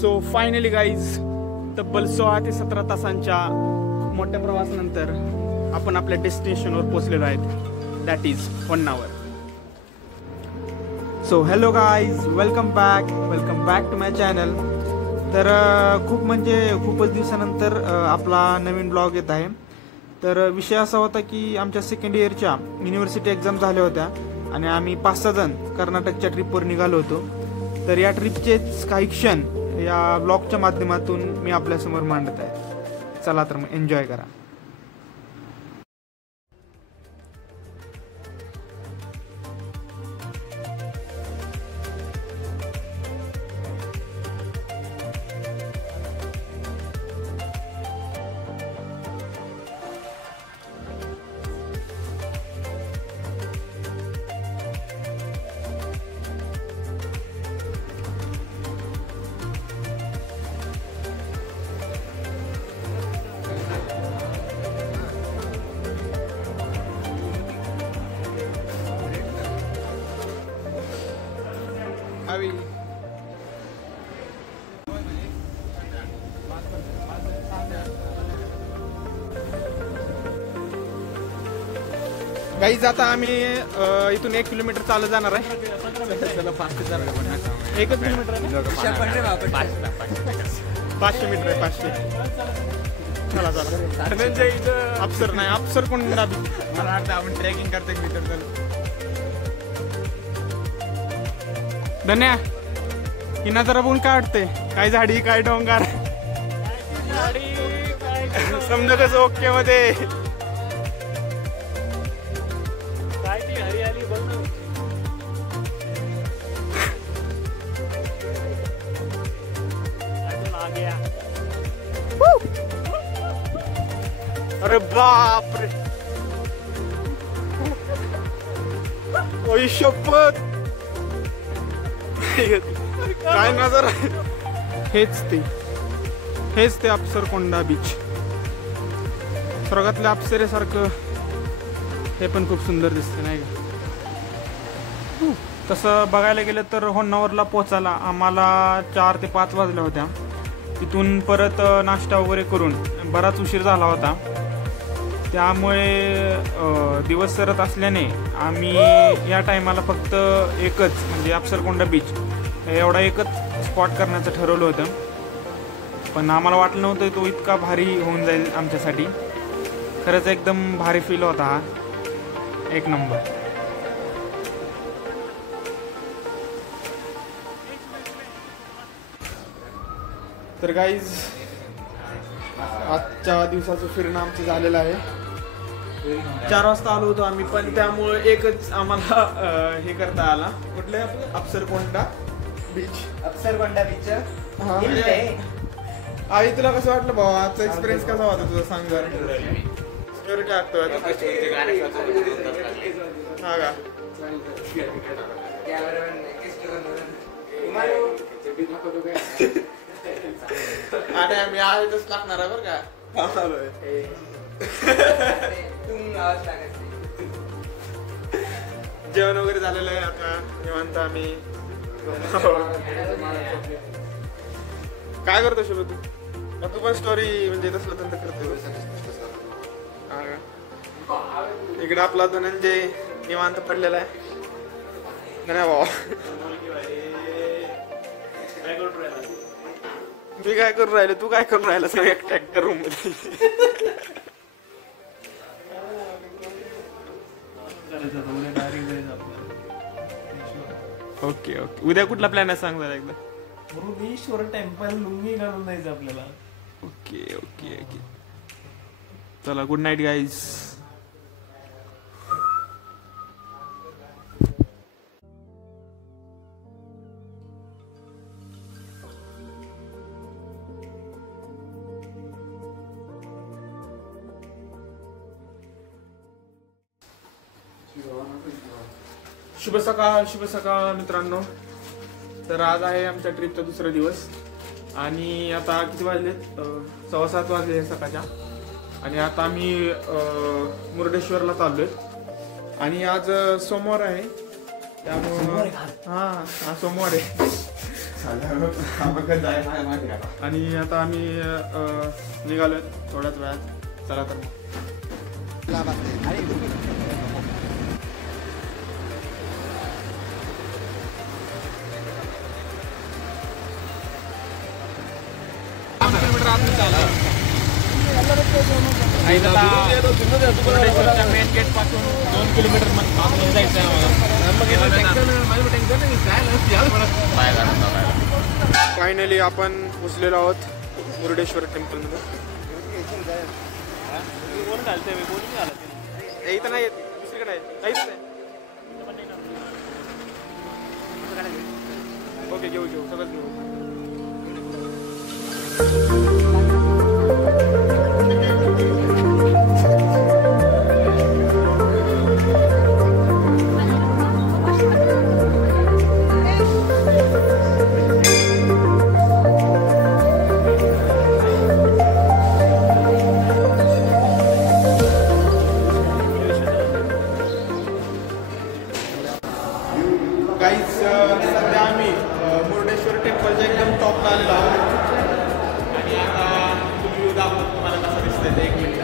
So finally guys तब्बल 16 ते 17 तासांच्या खूप मोठ्या प्रवासानंतर आपण आपल्या डेस्टिनेशनवर पोहोचलेलो आहेत. That is Honnavar. So hello guys, welcome back to my channel. तर खूपच दिवसानंतर आपला नवीन ब्लॉग येत आहे. तर विषय असा होता की आमच्या सेकंड इयरच्या युनिव्हर्सिटी एक्झाम झाल्या होत्या आणि आम्ही 5-6 जण कर्नाटकच्या ट्रिपवर निघालो होतो. तर या ट्रिपचेच काही क्षण या ब्लॉगच्या माध्यमातून मी आपल्यासमोर मांडत आहे. चला तर मग एन्जॉय करा. गाईज आता आम्ही इथून 1 किलोमीटर चालत जाणार आहे. 1 किलोमीटर आहे, 500 मीटर आहे, 500. चला चला. अप्सर नाही, अप्सर कोण मला वाटतं आपण ट्रेकिंग करते मित्र. धन्या ही नजरा बघून काय वाटते? काय झाडी, काय डोंगर, समजा कसं ओके मध्ये अरे बाप रे, ओय शपथ, काय नजर. हेच ते अप्सरकोंडा बीच. स्वर्गातल्या अप्सरेसारखं हे पण खूप सुंदर दिसते नाही का? तसं बघायला गेलं तर होन्नावरला पोचायला आम्हाला 4 ते 5 वाजल्या होत्या. तिथून परत नाश्ता वगैरे करून बराच उशीर झाला होता. त्यामुळे दिवस सरत असल्याने आम्ही या टायमाला फक्त एकच म्हणजे अप्सरकोंडा बीच एवढा एकच स्पॉट करण्याचं ठरवलं होतं. पण आम्हाला वाटलं नव्हतं तो इतका भारी होऊन जाईल आमच्यासाठी. खरंच एकदम भारी फील होता हा, एक नंबर. तर गाईज आजच्या दिवसाचं फिरणं आमचं झालेलं आहे. 4 वाजता आलो होतो आम्ही, पण त्यामुळे एकच आम्हाला हे करता आला. कुठलं आपलं अप्सरकोंडा बीच. अप्सरकोंडा बीच. आई तुला कसं वाटलं भावा आजचा एक्सपिरियन्स कसा होता तुझा? सांग जरा. स्टोरी काय ऐकतोय हा का? आणि आम्ही आजच टाकणार आहे बरं का. जेवण वगैरे झालेलं आहे. आता निवांत आम्ही काय करतो शुभ? तू पण स्टोरी म्हणजे तसलं तंत्र करतो. इकडे आपला धनंजय निवांत पडलेला आहे. नाही भाऊ, मी काय करून राहिले, तू काय करून राहिला सगळं एक ट्रॅक्टर रूम मध्ये? Okay okay. उद्या कुठला प्लॅन आहे सांग जरा एकदा. बृहदीश्वर टेम्पल लुंगी घालून जायचं आपल्याला. Okay okay okay. चला, गुड नाईट गाईज. शुभ सकाळ मित्रांनो. तर आज आहे आमच्या ट्रिपचा दुसरा दिवस आणि आता किती वाजलेत? 6:15 वाजले सकाळच्या. आणि आता आम्ही मुर्डेश्वरला चाललोय. आणि आज सोमवार आहे त्यामुळे हा सोमवार आहे. आणि आता आम्ही निघालोय थोड्याच वेळात. चला तर मग. मेन गेट पासून 2 किलोमीटर आतमध्ये जायचं आहे. फायनली आपण पोचलेलो आहोत मुरुडेश्वर टेम्पलमध्ये. इथं नाही दुसरीकडे नाही काहीच नाही. ओके घेऊ सगळंच घेऊ. गाईज सध्या आम्ही मुरुडेश्वर टेम्पलच्या एकदम टॉपला आलेलो आहोत. आणि आता व्ह्यू दाखवतो तुम्हाला कसं दिसतंय ते. 1 मिनिट.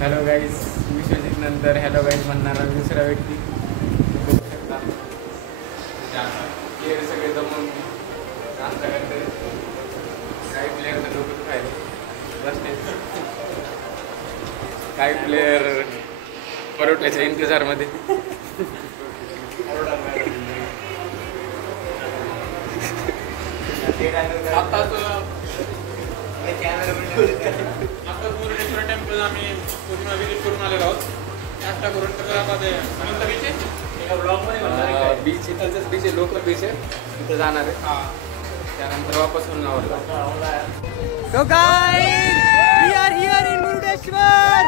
हॅलो गाईज, विश्वजित नंतर हॅलो गाईज म्हणणारा दुसरा व्यक्ती बघू शकता. प्लेयर सगळे जमून नाश्ता करते. काही प्लेयर तर डोकं खायला बसते. काही प्लेयर परोठ्याच्या इंतजारमध्ये. आता मुरुडेश्वर टेम्पल आम्ही पूर्ण विजिट करून आलेलो आहोत. नाश्ता करून तर आता ते कोणता बीच आहे? बीच इथलंच बीच आहे, लोकल बीच आहे. तिथं जाणार आहे. त्यानंतर वापस होऊन आवडला. So guys, we are here in Murudeshwar.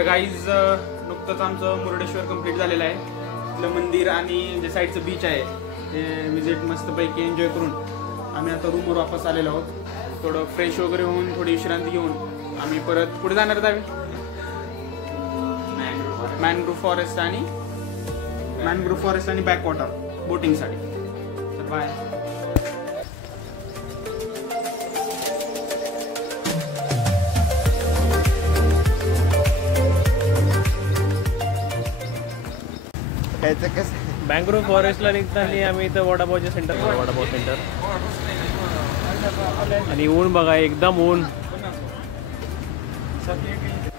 तर गाईज नुकतंच आमचं मुर्डेश्वर कंप्लीट झालेलं आहे. तिथलं मंदिर आणि जे साईडचं बीच आहे ते विजिट मस्तपैकी एन्जॉय करून आम्ही आता रूमवर वापस आलेलो आहोत. थोडं फ्रेश वगैरे होऊन थोडी विश्रांती घेऊन आम्ही परत पुढे जाणार आहोत. मॅनग्रोव्ह फॉरेस्ट आणि बॅकवॉटर बोटिंगसाठी. तर बाय. मॅंग्रोव्ह फॉरेस्टला निघताना आम्ही इथं वडापावच्या सेंटर वडापाव सेंटर आणि ऊन बघा एकदम ऊन. एक मिनिट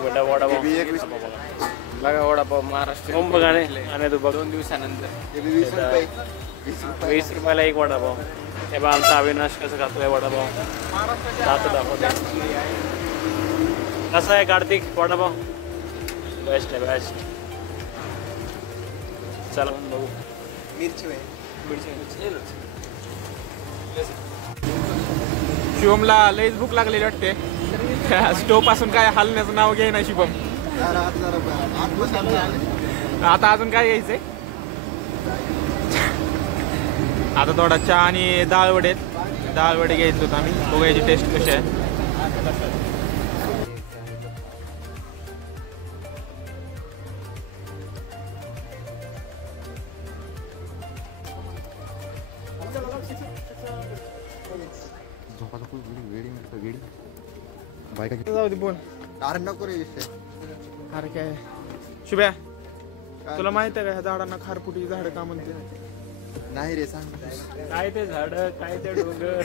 वडापाव बघा वडापाव महाराष्ट्र ओम बघा आणि तू बघ 2 दिवसानंतर 20 रुपयाला एक वडापाव. हे बघा आमचा अविनाश कसं खातोय वडापाव. दाखवते कसं आहे कार्तिक वडापाव. बेस्ट आहे बेस्ट. चला बघू. शिवमला लईच भूक लागलेली वाटते. स्टोव पासून काय हलण्याचं नाव घे ना शिवम. आता अजून काय घ्यायचंय. आता थोडा चहा आणि डाळ वडे घ्यायचं होतं आम्ही. बघायची टेस्ट कशी आहे. जाऊ दे बोल. अरे नको रे विषय. अरे काय शुभ्या तुला माहित आहे का ह्या झाडांना खारफुटी झाड का म्हणते. नाही रे सांग. काय ते झाड काय ते डोंगर.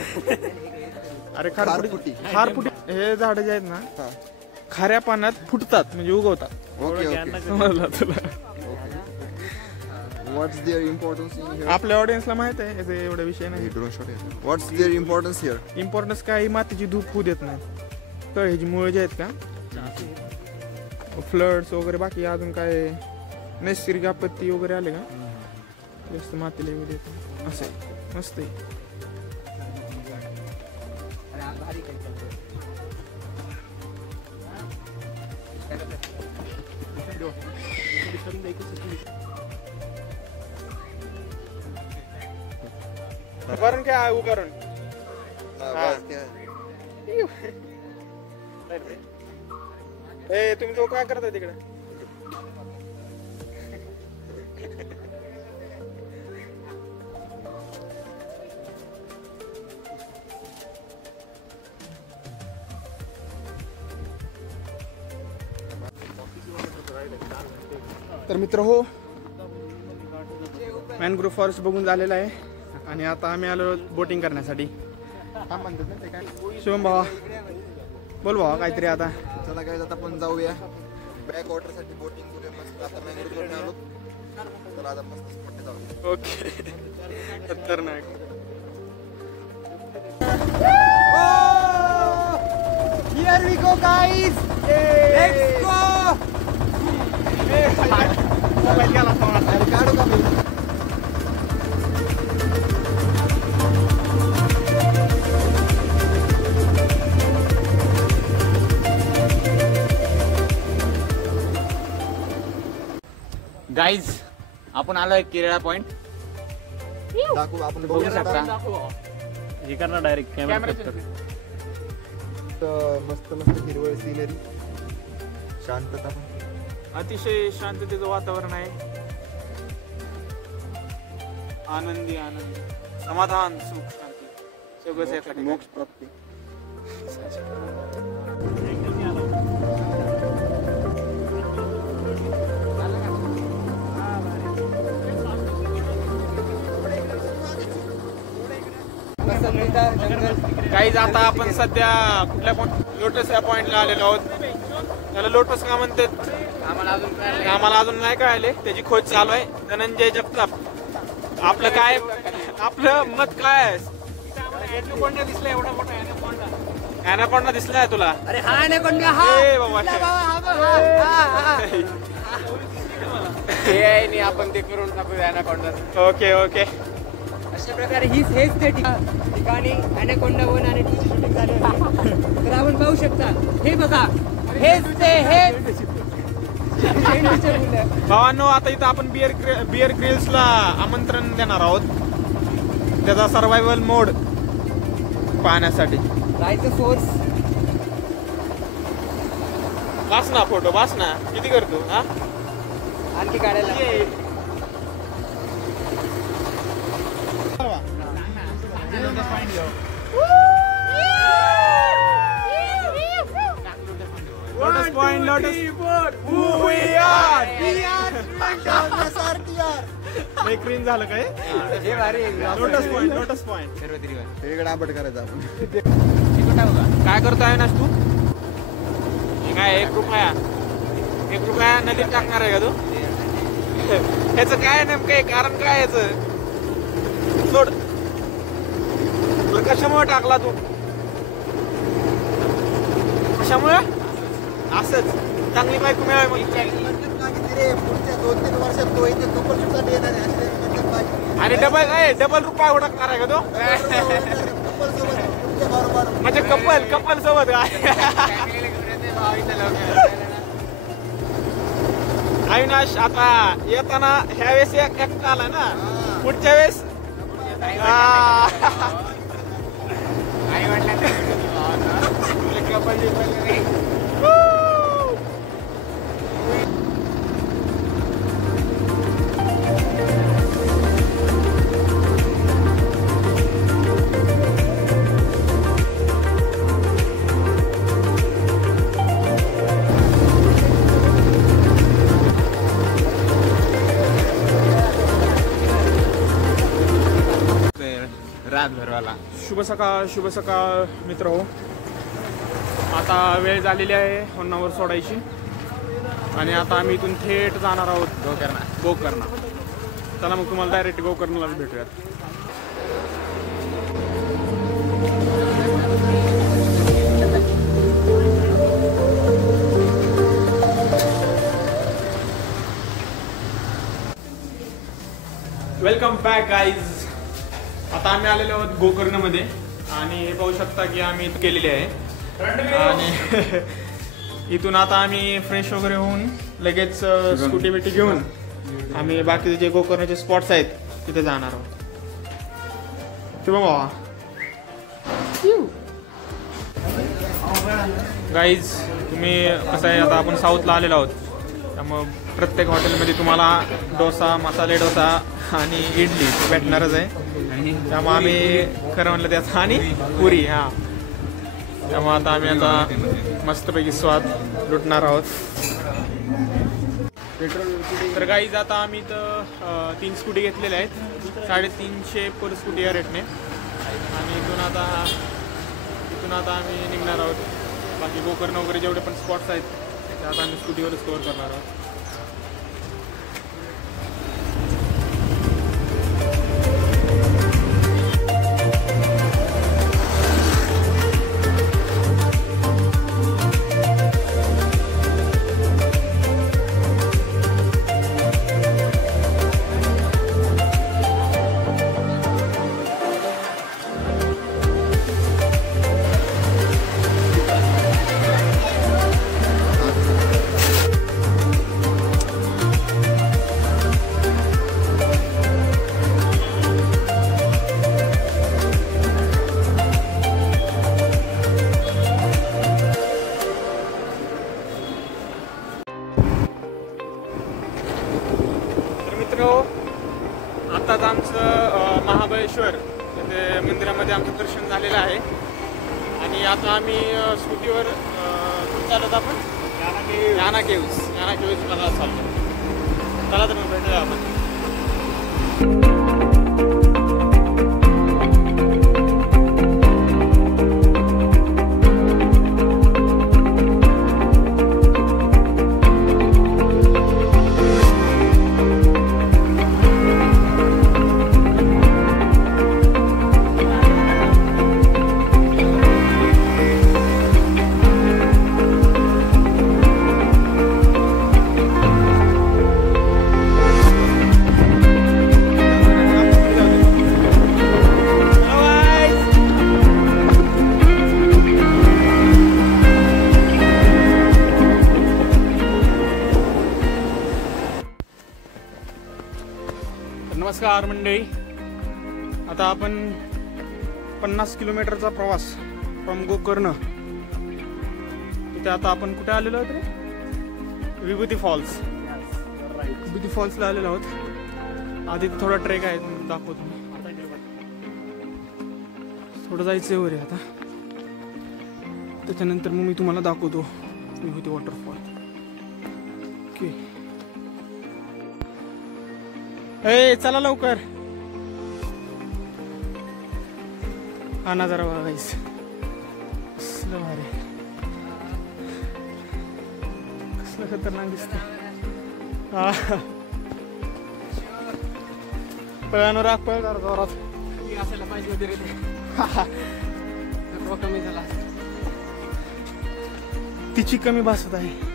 अरे खारफुटी हे झाड जे आहेत ना खाऱ्या पाण्यात फुटतात म्हणजे उगवतात. ओके समजलं तुला. व्हॉट्स देअर इम्पॉर्टन्स इन हिअर. आपल्या ऑडियन्सला माहित आहे याचा एवढा विषय नाही. ड्रोन शॉट आहे. व्हॉट्स देअर इम्पॉर्टन्स हिअर. इम्पॉर्टन्स काय मातीची धूप होऊ देत नाही. तर ह्याची मुळे जे आहेत का फ्लड्स वगैरे बाकी अजून काय नैसर्गिक आपत्ती वगैरे आले का जास्त मातीला येऊ देत नाही. असं आहे. मस्त आहे. करून काय करून ए तुम्ही तो काय करताय तिकडे. तर मित्र हो मॅनग्रोव्ह फॉरेस्ट बघून झालेला आहे आणि आता आम्ही आलो बोटिंग करण्यासाठी. शिवम भावा बोल भावा काहीतरी. आता चला काय आता आपण जाऊया बॅक वॉटर साठी बोटिंग करूया मस्त. आता मॅंग्रोव्ह आलो. चला आता मस्त स्पॉट जाऊया. ओके खतरनाक. Here we go, guys. Let's go. अरे काढू का मी. गाईज आपण आलोय केरळा पॉइंट. दाखवू आपण बघू शकता. हे करणार डायरेक्ट कॅमेरा. मस्त मस्त हिरवळ सिनरी शांतता. अतिशय शांततेचं वातावरण आहे. आनंदी समाधान सुख शांती सगळंच एका ठिकाणी. मोक्ष प्राप्ती. काहीच आता आपण सध्या कुठल्या लोटस या पॉइंटला आलेलो आहोत. त्याला लोटस का म्हणतात आम्हाला अजून नाही कळाले. त्याची खोज चालू आहे. धनंजय जगताप आपलं काय आपलं मत काय आहे. दिसलाय एवढा मोठा ऍनाकोंडा दिसलाय तुला. अरे हा ऍनाकोंडा हा. ए बाबा हे आपण ते करून टाकू ऍनाकोंडा. Okay okay. अशा प्रकारे हेच ते ठिकाणी ऍनाकोंडा 1 आणि 2 शूटिंग झाले होते. तर आपण पाहू शकता. हे बघा भावांनो, आता इथं आपण बिअर ग्रिल्सला आमंत्रण देणार आहोत त्याचा सर्वायवल मोड पाहण्यासाठी. राहायचं सोर्स वाच ना फोटो, वाच ना. किती करतो हा आणखी काढायला लोटस पॉइंट. लोटस क्रीन झालं काय? हे भारी लोटस पॉइंट. लोटस पॉइंट वेगळं आंबट करायचं आपण. काय करतोय ना तू? हे काय 1 रुपया नदीत टाकणार आहे का तू? ह्याचं काय नेमकं कारण काय याचं? सोड. कशामुळे टाकला तू? कशामुळे? असंच चांगली बायको मिळावी मग. पुढच्या 2-3 वर्षात तो इथे कपलसाठी येणार आहे. आणि डबल रुपया उडकणार आहे का तो? म्हणजे कपल सोबत अविनाश आता येताना ह्या वेळेस एकटा आला ना, पुढच्या वेळेस शुभ सकाळ मित्र हो. आता वेळ झालेली आहे होन्नावर सोडायची आणि आता आम्ही इथून थेट जाणार आहोत गोकर्णा. चला मग तुम्हाला डायरेक्ट गोकर्णलाच भेटूयात. Welcome back guys. आता आम्ही आलेलो आहोत गोकर्णमध्ये आणि हे पाहू शकता की आम्ही इथं केलेले आहे. आणि इथून आता आम्ही फ्रेश वगैरे होऊन लगेच स्कूटी बिटी घेऊन आम्ही बाकीचे जे गोकर्णचे स्पॉट्स आहेत तिथे जाणार आहोत. ते बघा गाईज, तुम्ही कसं आहे, आता आपण साऊथला आलेलो आहोत त्यामुळं प्रत्येक हॉटेलमध्ये तुम्हाला डोसा, मसाले डोसा आणि इडली भेटणारच आहे. त्यामुळे आम्ही खरं म्हणलं त्याचा आणि पुरी. हां, त्यामुळे आता आम्ही आता मस्तपैकी स्वाद लुटणार आहोत. तर गाईज आता आम्ही तर 3 स्कूटी घेतलेल्या आहेत, 350 पर स्कूटी या रेटने. आणि इथून आता आम्ही निघणार आहोत. बाकी गोकर्ण वगैरे जेवढे पण स्पॉट्स आहेत ते आता आम्ही स्कूटीवरच कव्हर करणार आहोत. आत्ताच आमचं महाबळेश्वर तिथे मंदिरामध्ये आमचं दर्शन झालेलं आहे आणि आता आम्ही स्कूटीवर चालत आपण याना केव्स मला चाललो. चला तर मग भेटूया आपण. नमस्कार मंडळी. आता आपण 50 किलोमीटरचा प्रवास फ्रॉम गोकर्ण. तिथे आता आपण कुठे आलेलो आहोत रे? विभूती फॉल्स. विभूती फॉल्सला आलेलो आहोत. आधी थोडा ट्रेक आहे, दाखवतो. थोडं जायचं वर आता, त्याच्यानंतर मग मी तुम्हाला दाखवतो विभूती वॉटरफॉल. ओके, ए चला लवकर. हा नजारा बघा गाईस, कसलं भारी, कसलं खतरनाक दिसत. हा पळानो राग पळ जरा जोरात असायला पाहिजे वगैरे ते कमी झाला. तिची कमी भासत आहे.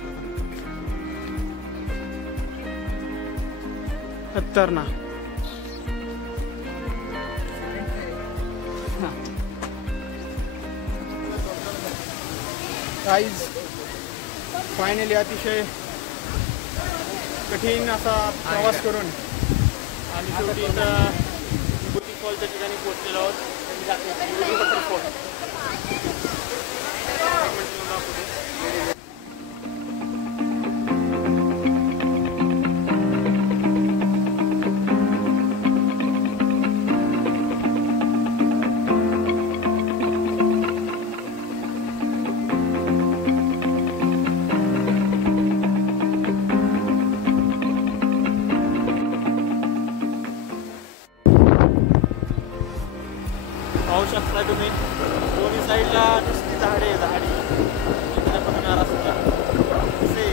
खतरनाक. गाईज फायनली अतिशय कठीण असा प्रवास करून आणि शेवटी इथं विभूती फॉलच्या ठिकाणी पोहोचलेलो आहोत. विभूती वॉटरफॉल. पाहू शकता तुम्ही, दोन्ही साईडला नुसती झाडे झाडी. इकडे बघणार असता कसे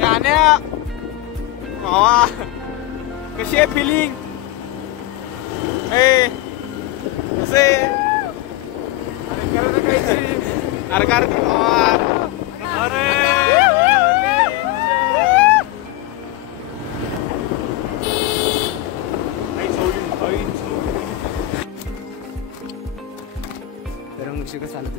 गाण्या मावा, कशी आहे फिलिंग? ए कसे? अरे कर ना काहीतरी. अरे कार्तिक मावा, अरे रंग शिकत चालत